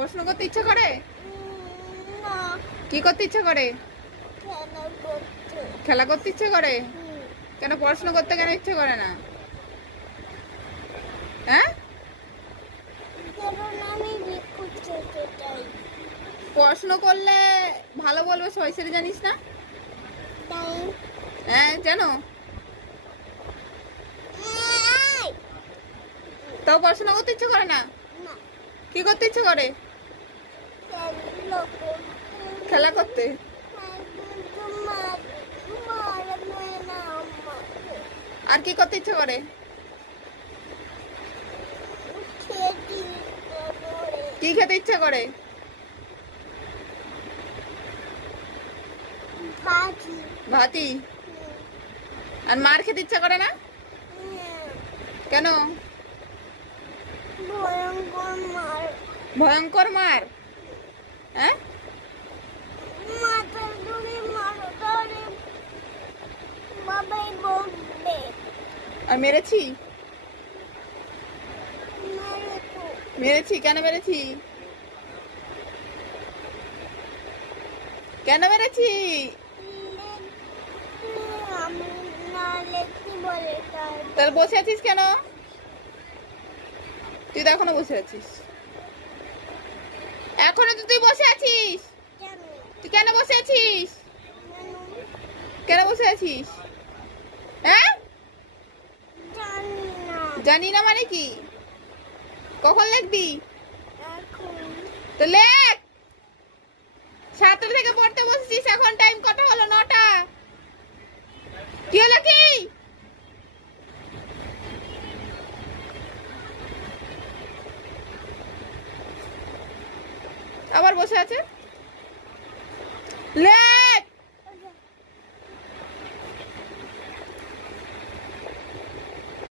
পড়াশোনা করতে ইচ্ছা করে? না। কি করতে ইচ্ছা করে? খেলা করতে ইচ্ছা করে? কেন পড়াশোনা করতে কেন ইচ্ছা করে না? হ্যাঁ, পড়াশোনা করলে ভালো বলবে সবাই, সেটা জানিস না? হ্যাঁ জানো, তাও পড়াশোনা করতে ইচ্ছে করে না? কি করতে ইচ্ছে করে? খেলা করতে। আর কি করতে ইচ্ছে করে? কি খেতে ইচ্ছে করে? ভাতি। আর মার খেতে ইচ্ছা করে না? কেন? ভয়ঙ্কর মার। হ্যাঁ, আর মেরেছি? মেরেছি? কেন মেরেছি? কেন মেরেছি? তাহলে বসে আছিস কেন? তুই তো এখনো বসে আছিস। এখনো তো তুই বসে আছিস। তুই কেন বসে আছিস? কেন বসে আছিস? হ্যাঁ, জানি না মানে কি? কখন লিখবি? তো লেখ। 7টা থেকে পড়তে বসেছিস, এখন টাইম কটা হলো? 9টা। কি হলো কি? আবার বসে আছে। লে